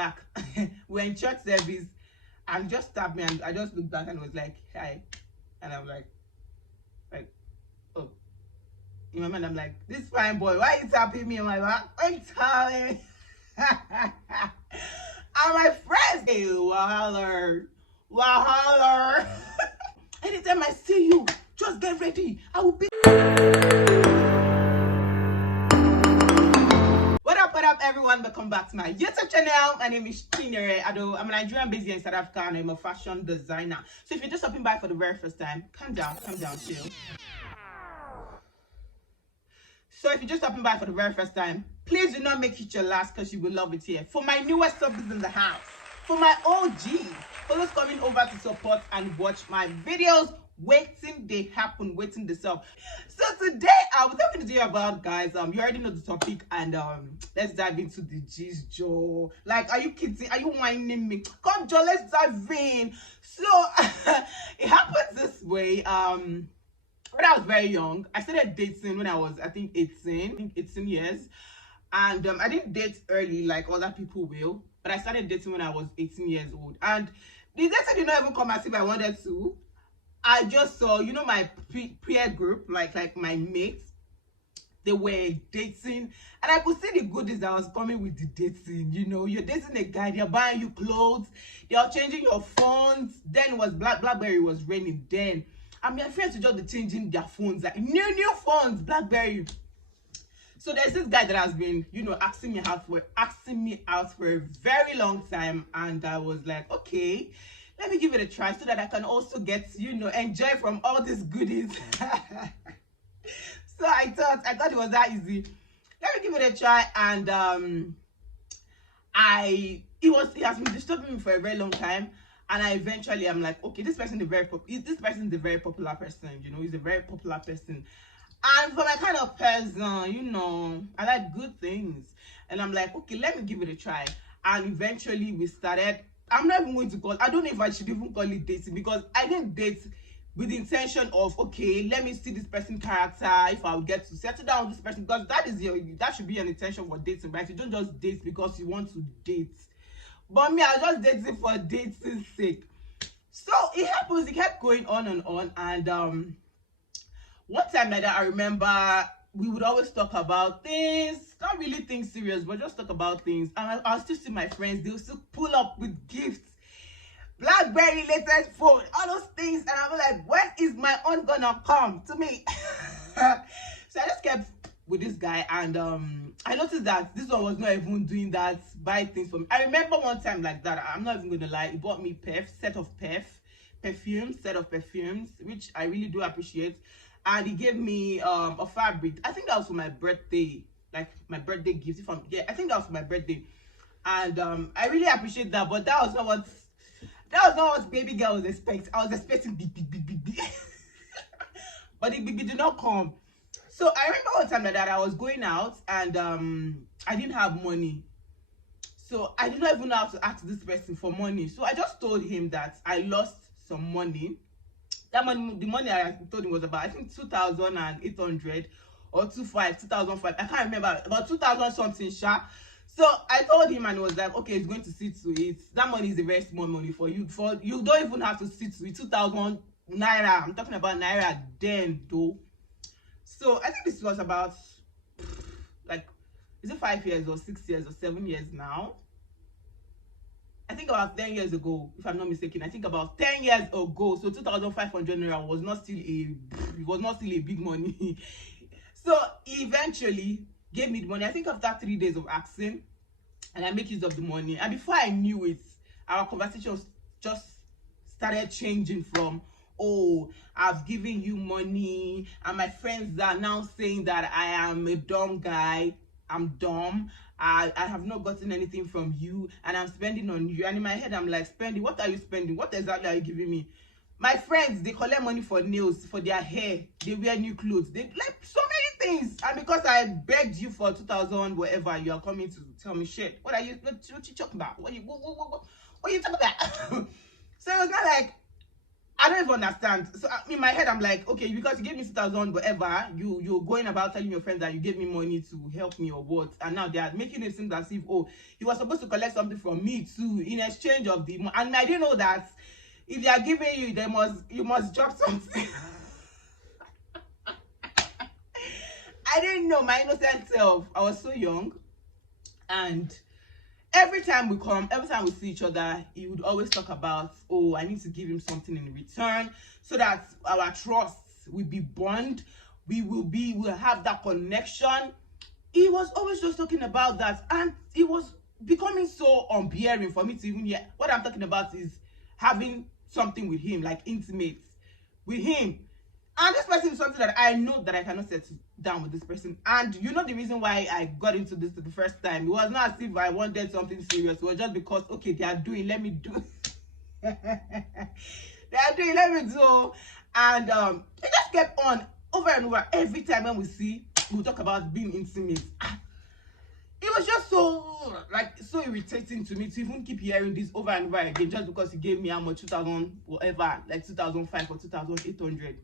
back. We're in church service and just tapped me and I just looked back and was like, hi. And I'm like, oh. In my mind, I'm like, this fine boy, why are you tapping me on my back? I'm telling. And my friends, hey, Waller. Anytime I see you, just get ready. I will be. What up, everyone? Welcome back to my YouTube channel. My name is Chinyere Ado. I'm a Nigerian based here in South Africa and I'm a fashion designer. So if you're just stopping by for the very first time, calm down, chill. So if you're just stopping by for the very first time, please do not make it your last because you will love it here. For my newest subs in the house, for my OGs, for those coming over to support and watch my videos, waiting they happen, waiting they sell. So today I was talking to you about, guys, you already know the topic, and let's dive into the gist, Joe. Like, are you kidding? Are you whining me? Come, Joe, let's dive in. So it happens this way. When I was very young, I started dating when I was, I think 18 years. And I didn't date early like other people will, but I started dating when I was 18 years old. And the dating did not even come as if I wanted to. I just saw, you know, my peer group, like my mates, they were dating. And I could see the goodies that was coming with the dating. You know, you're dating a guy, they're buying you clothes, they are changing your phones. Then it was BlackBerry was raining then. And my friends would just be changing their phones, like new phones, BlackBerry. So there's this guy that has been, you know, asking me out for a very long time, and I was like, okay, let me give it a try so that I can also get, you know, enjoy from all these goodies. So I thought it was that easy. Let me give it a try, and it has been disturbing me for a very long time. And I'm like, okay, this person is a very popular person, you know, he's a very popular person. And for my kind of person, you know, I like good things. And I'm like, okay, let me give it a try. And eventually we started. I'm not even going to call, I don't know if I should even call it dating, because I didn't date with the intention of, okay, let me see this person's character, if I would get to settle down with this person, because that should be an intention for dating, right? You don't just date because you want to date. But me, I was just dating for dating's sake. So it happens, it kept going on and on. And one time like that, I remember we would always talk about things, not really things serious, but just talk about things. And I'll still see my friends, they'll still pull up with gifts, BlackBerry latest phone, all those things. And I'm like, when is my own gonna come to me? So I just kept with this guy, and I noticed that this one was not even doing that, buy things for me. I remember one time like that, I'm not even gonna lie, he bought me set of perfumes, which I really do appreciate. And he gave me a fabric. I think that was for my birthday, like my birthday gift. I think that was for my birthday. And I really appreciate that, but that was not what baby girl was expecting. I was expecting big. But the big did not come. So I remember one time that I was going out, and I didn't have money. So I did not even know how to ask this person for money. So I just told him that I lost some money. That money, the money I told him was about, I think 2,800 or 2005. I can't remember, about 2,000 something, sha. So I told him, and he was like, okay, he's going to see to it. That money is a very small money for you. You don't even have to see to it. 2,000 naira. I'm talking about naira then, though. So I think this was about, like, is it 5 years or 6 years or 7 years now? I think about 10 years ago, if I'm not mistaken. I think about 10 years ago. So 2,500 naira was not still a big money. So he eventually gave me the money. I think after 3 days of asking, and I make use of the money. And before I knew it, our conversation just started changing from, oh, I've given you money, and my friends are now saying that I am a dumb guy. I'm dumb. I have not gotten anything from you, and I'm spending on you. And in my head, I'm like, spending? What are you spending? What exactly are you giving me? My friends, they collect money for nails, for their hair. They wear new clothes. They like so many things. And because I begged you for 2,000 whatever, you are coming to tell me shit. What are you talking about? What are you talking about? So it was not like I don't even understand. So in my head, I'm like, okay, because you gave me 2,000, whatever, you're going about telling your friends that you gave me money to help me or what, and now they are making it seem as if, oh, you were supposed to collect something from me too in exchange of the money. And I didn't know that if they are giving you, you must drop something. I didn't know, my innocent self. I was so young, and every time we see each other, he would always talk about, oh, I need to give him something in return so that our trust will be bond. We'll have that connection. He was always just talking about that, and it was becoming so unbearing for me to even hear. What I'm talking about is having something with him, like intimate with him. And this person is something that I know that I cannot settle down with this person. And you know the reason why I got into this the first time? It was not as if I wanted something serious. It was just because, okay, they are doing, let me do. They are doing, let me do. And it just kept on over and over. Every time when we talk about being intimate. It was just so irritating to me to even keep hearing this over and over again, just because he gave me how much, 2,000 whatever, like 2,500 or 2,800.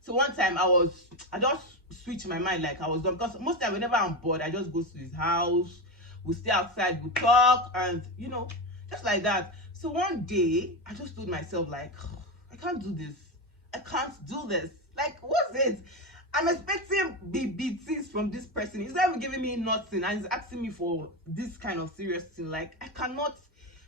So one time I just switched my mind, like I was done, because most time whenever I'm bored, I just go to his house, we stay outside, we talk, and you know, just like that. So one day I just told myself, like, oh, I can't do this. I can't do this. Like, what's it? I'm expecting big things from this person. He's not even giving me nothing, and he's asking me for this kind of serious thing. Like, I cannot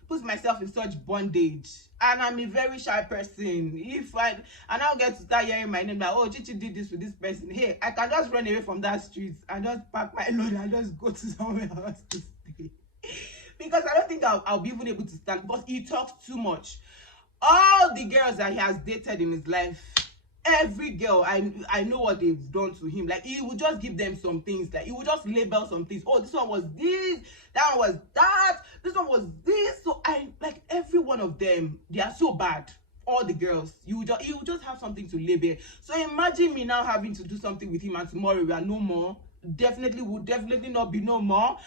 put myself in such bondage, and I'm a very shy person. If I now get to start hearing my name, like, oh, Chichi did this with this person, hey, I can just run away from that street and just pack my load and just go to somewhere else to stay. Because I don't think I'll be even able to stand, because he talks too much. All the girls that he has dated in his life, every girl, I know what they've done to him. Like, he would just give them some things, like he would just label some things. Oh, this one was this, that one was that, this one was this. So I like every one of them, they are so bad. All the girls, you would just have something to label. So imagine me now having to do something with him, and tomorrow we are no more. Would definitely not be no more.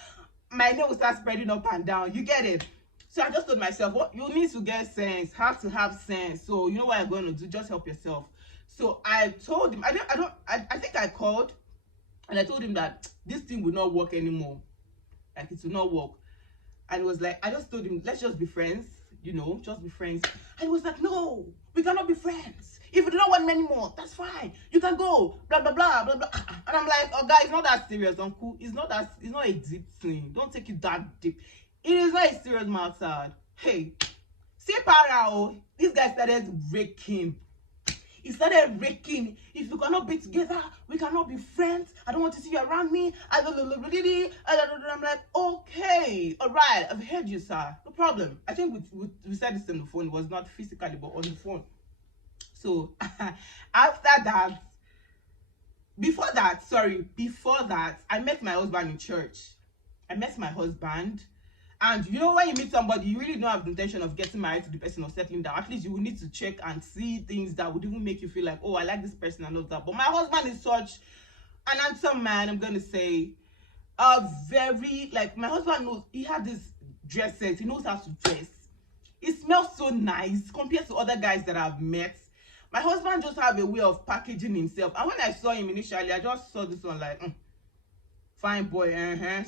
My name will start spreading up and down. You get it? So I just told myself, what you need to get sense, have to have sense. So you know what I'm going to do? Just help yourself. So I told him, I think I called and I told him that this thing will not work anymore. Like, it will not work. And it was like, I just told him, let's just be friends, you know, just be friends. And he was like, no, we cannot be friends. If you do not want me anymore, that's fine. You can go, blah, blah, blah, blah, blah. And I'm like, oh, guys, it's not that serious, uncle. It's not a deep thing. Don't take it that deep. It is not a serious matter. Hey, see, Parao, this guy started raking. He started raking. If you cannot be together, we cannot be friends. I don't want to see you around me. I'm like, okay, all right, I've heard you, sir. No problem. I think we said this on the phone. It was not physically, but on the phone. So after that, before that, I met my husband in church. I met my husband. And you know, when you meet somebody, you really don't have the intention of getting married to the person or settling down. At least you will need to check and see things that would even make you feel like, oh, I like this person and all that. But my husband is such an handsome man, I'm going to say. Very, like, my husband knows, he had this dress sense. He knows how to dress. It smells so nice compared to other guys that I've met. My husband just have a way of packaging himself. And when I saw him initially, I just saw this one like, fine boy,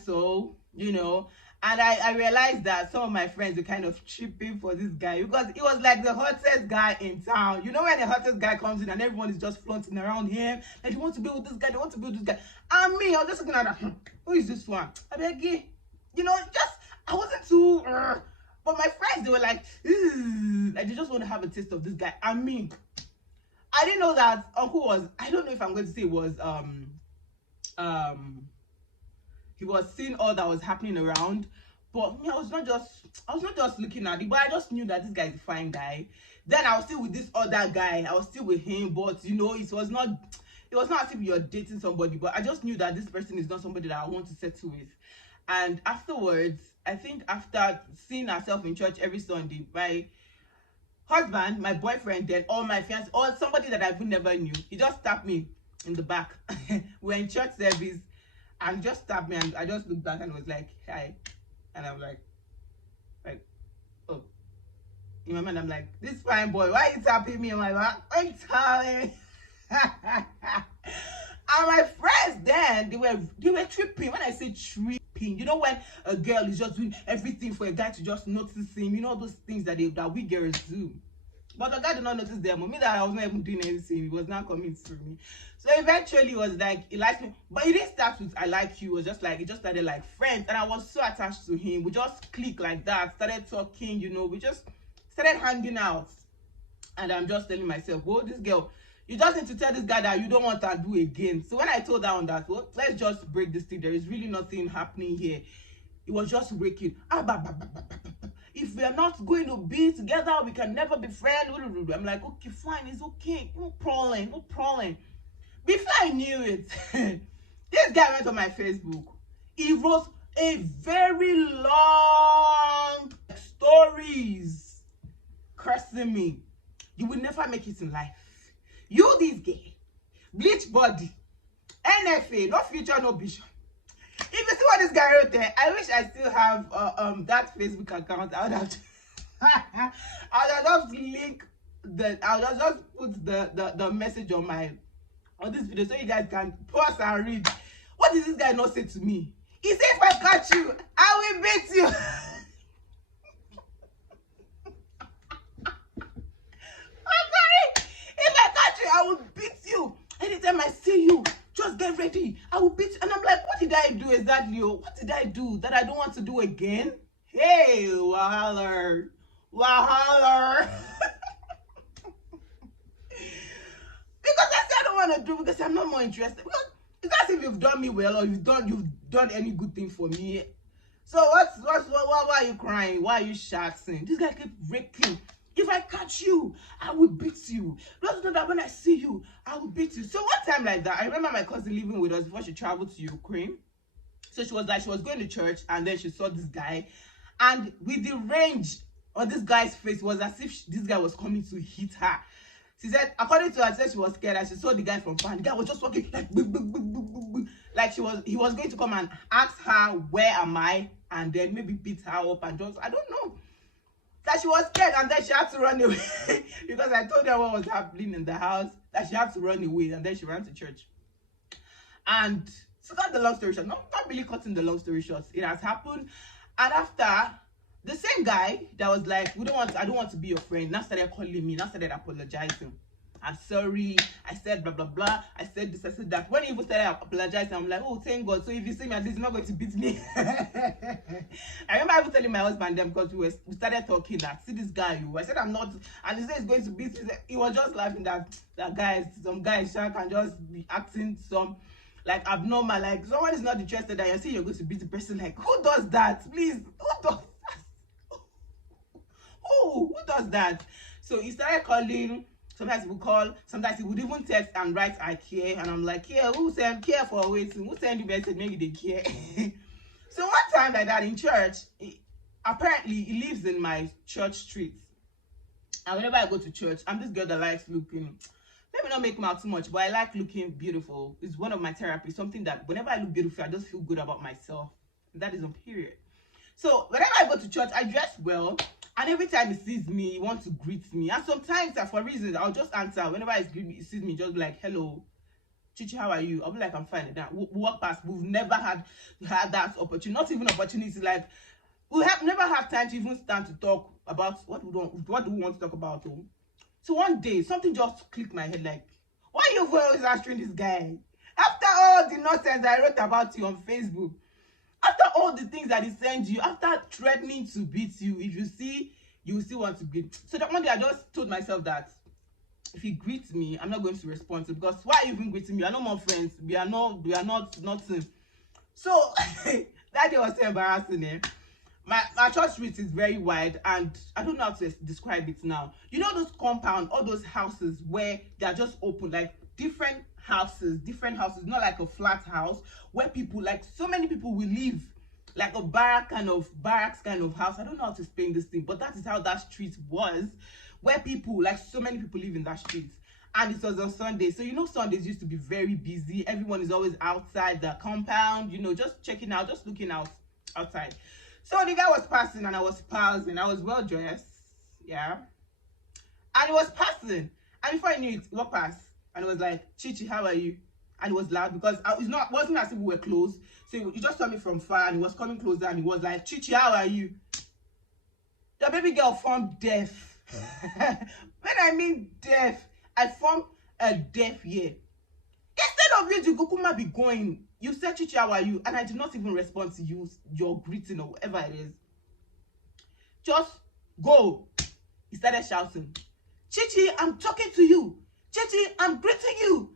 so, you know. And I realized that some of my friends were kind of tripping for this guy, because he was like the hottest guy in town. You know, when the hottest guy comes in and everyone is just flaunting around him, like, they want to be with this guy, they want to be with this guy. And me, I was just looking at that, who is this one? I beg you. You know, I wasn't too, but my friends, they were like they just want to have a taste of this guy. And me, I didn't know that uncle was, I don't know if I'm going to say it was, he was seeing all that was happening around. But me, I was not just looking at it, but I just knew that this guy is a fine guy. Then I was still with this other guy. I was still with him, but you know, it was not as if you're dating somebody, but I just knew that this person is not somebody that I want to settle with. And afterwards, I think after seeing ourselves in church every Sunday, my husband, my boyfriend, then all my fiance, or somebody that I even never knew, he just tapped me in the back. We're in church service, and just tapped me, and I just looked back and was like, hi. And I'm like, oh. my mind, I'm like, this fine boy, why you tapping me on my back? Why you telling? And my friends then, they were tripping. When I say tripping, you know, when a girl is just doing everything for a guy to just notice him, you know, those things that we girls do. But the guy did not notice them. Me that I was not even doing anything. He was not coming through me. So eventually it was like, he liked me. But it didn't start with I like you. It was just like, it just started like friends. And I was so attached to him. We just clicked like that. Started talking, you know. We just started hanging out. And I'm just telling myself, well, this girl, you just need to tell this guy that you don't want to do again. So when I told her on that, well, let's just break this thing. There is really nothing happening here. It was just breaking. If we are not going to be together, we can never be friends. I'm like, okay, fine, it's okay. No problem, no problem. Before I knew it, this guy went on my Facebook. He wrote a very long stories cursing me. You will never make it in life. You, this guy, bleach body, NFA, no future, no vision. If you see what this guy wrote there, I wish I still have that Facebook account. I would have just put the message on this video so you guys can pause and read. What did this guy not say to me? He said, if I catch you, I will beat you. I'm sorry. If I catch you, I will beat you. Anytime I see you, just get ready. I will beat you. And I'm like, what did I do exactly? What did I do that I don't want to do again? Hey, Wahaler. Wahaler. Because that's what I don't want to do, because I'm not more interested. Because it's as if you've done me well or you've done any good thing for me. So why are you crying? Why are you shouting? This guy kept breaking. If I catch you, I will beat you. Just know that when I see you, I will beat you. So one time like that, I remember my cousin living with us before she traveled to Ukraine. So she was going to church, and then she saw this guy. And with the range on this guy's face, it was as if this guy was coming to hit her. She said, according to her, she said she was scared, and she saw the guy from far. The guy was just walking like, like he was going to come and ask her, where am I? And then maybe beat her up and just, I don't know. That she was scared, and then she had to run away because I told her what was happening in the house, that she had to run away, and then she ran to church. And to cut the long story short, not really cutting the long story short, it has happened. And after, the same guy that was like, I don't want to be your friend, now started calling me, now started apologizing. I'm sorry, I said blah blah blah, I said this, I said that. When he even started apologizing, I'm like, oh, thank God. So if you see me at least, you're not going to beat me. I remember I was telling my husband them, because we started talking that, see this guy, I said I'm not, and he said he's going to beat me. He was just laughing that some guys can just be acting some like abnormal, like someone is not interested, that you see you're going to beat the person. Like, who does that? Please, who does that? Who does that? So he started calling. Sometimes he would call, sometimes he would even text and write, I care. And I'm like, yeah, who send care for waiting? Who send you message? Maybe they care. So one time like that in church, apparently he lives in my church street. And whenever I go to church, I'm this girl that likes looking, maybe not make mouth too much, but I like looking beautiful. It's one of my therapies, something that whenever I look beautiful, I just feel good about myself. That is on period. So whenever I go to church, I dress well. And every time he sees me, he wants to greet me. And sometimes, for reasons, I'll just answer. Whenever he sees me, just be like, hello, Chichi, how are you? I'll be like, I'm fine. And we'll walk past. We've never had that opportunity. Not even opportunity. Like, we have never had time to even stand to talk about what do we want to talk about. So one day, something just clicked my head. Like, why are you always answering this guy? After all the nonsense I wrote about you on Facebook, after all the things that he sent you, after threatening to beat you, if you see, you will still want to greet. So that one day I just told myself that if he greets me, I'm not going to respond to, because why are you even greeting me? We are no more friends. We are not nothing. So that day was so embarrassing. My church street is very wide, and I don't know how to describe it now. You know those compound, all those houses where they are just open, like different houses, not like a flat house where people, like so many people will live, like a barracks kind of house. I don't know how to explain this thing, but that is how that street was, where people, like so many people live in that street. And it was on Sunday. So you know Sundays used to be very busy. Everyone is always outside the compound, you know, just checking out, just looking outside. So the guy was passing, and I was pausing. I was well dressed, yeah. And it was passing. And before I knew it, walked past. And it was like, Chichi, how are you? And it was loud because wasn't as if we were close. So he just saw me from far and he was coming closer and he was like, Chichi, how are you? The baby girl formed deaf. When I mean deaf, I formed a deaf ear. Instead of you to Gokuma be going, you said, Chichi, how are you? And I did not even respond to you, your greeting or whatever it is. Just go. He started shouting, Chichi, I'm talking to you. Chichi, I'm greeting you.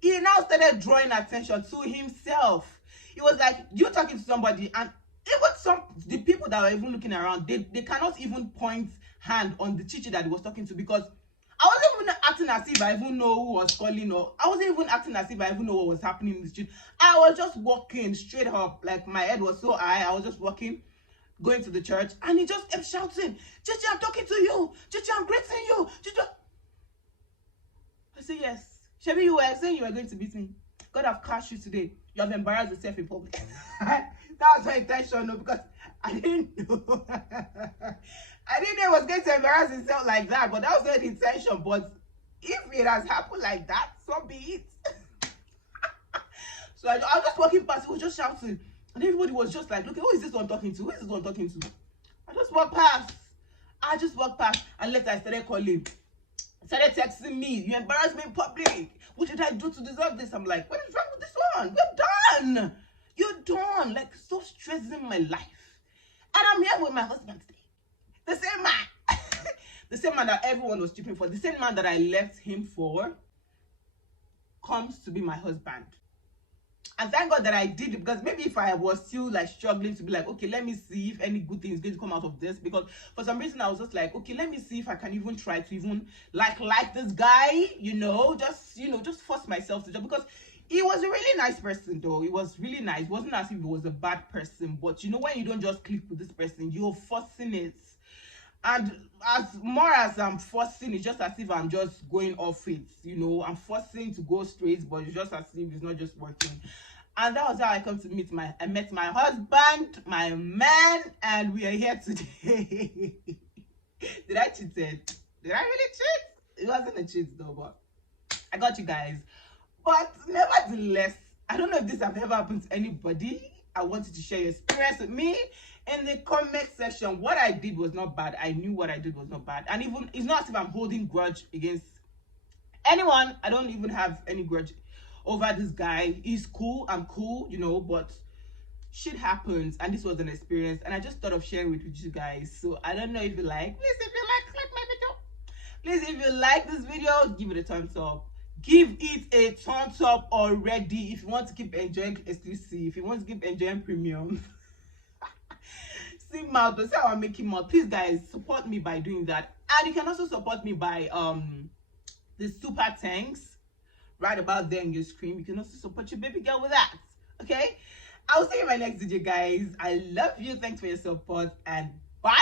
He now started drawing attention to himself. He was like, you talking to somebody, and even the people that were even looking around, they cannot even point hand on the Chichi that he was talking to, because I wasn't even acting as if I even know who was calling, or I wasn't even acting as if I even know what was happening in the street. I was just walking straight up, like my head was so high. I was just walking, going to the church, and he just kept shouting, Chichi, I'm talking to you. Chichi, I'm greeting you. Chichi. I said, yes. Shebi, you were saying you were going to beat me. God have crushed you today. You have embarrassed yourself in public. That was my intention, no, because I didn't know. I didn't know he was going to embarrass himself like that, but that was not the intention. But if it has happened like that, so be it. So I was just walking past, he was just shouting. And everybody was just like, look, who is this one talking to? Who is this one talking to? I just walked past. And later I started calling. Started texting me, you embarrassed me in public. What did I do to deserve this? I'm like, what is wrong with this one? We're done. You're done. Like, stop stressing my life. And I'm here with my husband today. The same man. The same man that everyone was tripping for. The same man that I left him for comes to be my husband. And thank God that I did it, because maybe if I was still like struggling to be like, okay, let me see if any good thing is going to come out of this, because for some reason I was just like, okay, let me see if I can even try to even like this guy, just force myself to just, because he was a really nice person though. He was really nice. It wasn't as if he was a bad person, but when you don't just click with this person, you're forcing it. And as more as I'm forcing, it's just as if I'm just going off it, I'm forcing to go straight, but it's just as if it's not just working. And that was how I met my husband, my man, and we are here today. Did I cheat? Did I really cheat? It wasn't a cheat though, but I got you guys. But nevertheless, I don't know if this has ever happened to anybody. I want you to share your experience with me in the comment section. What I did was not bad. I knew what I did was not bad. And even, it's not as if I'm holding grudge against anyone. I don't even have any grudge over this guy. He's cool. I'm cool, but shit happens. And this was an experience. And I just thought of sharing it with you guys. So I don't know if you like. Please, if you like my video. Please, if you like this video, give it a thumbs up. Give it a thumbs up already if you want to keep enjoying exclusive, if you want to keep enjoying premium. See mouth, see how I'm making mouth. Please guys, support me by doing that. And you can also support me by the super thanks right about there on your screen. You can also support your baby girl with that. Okay, I'll see you in my next video, guys. I love you. Thanks for your support, and bye.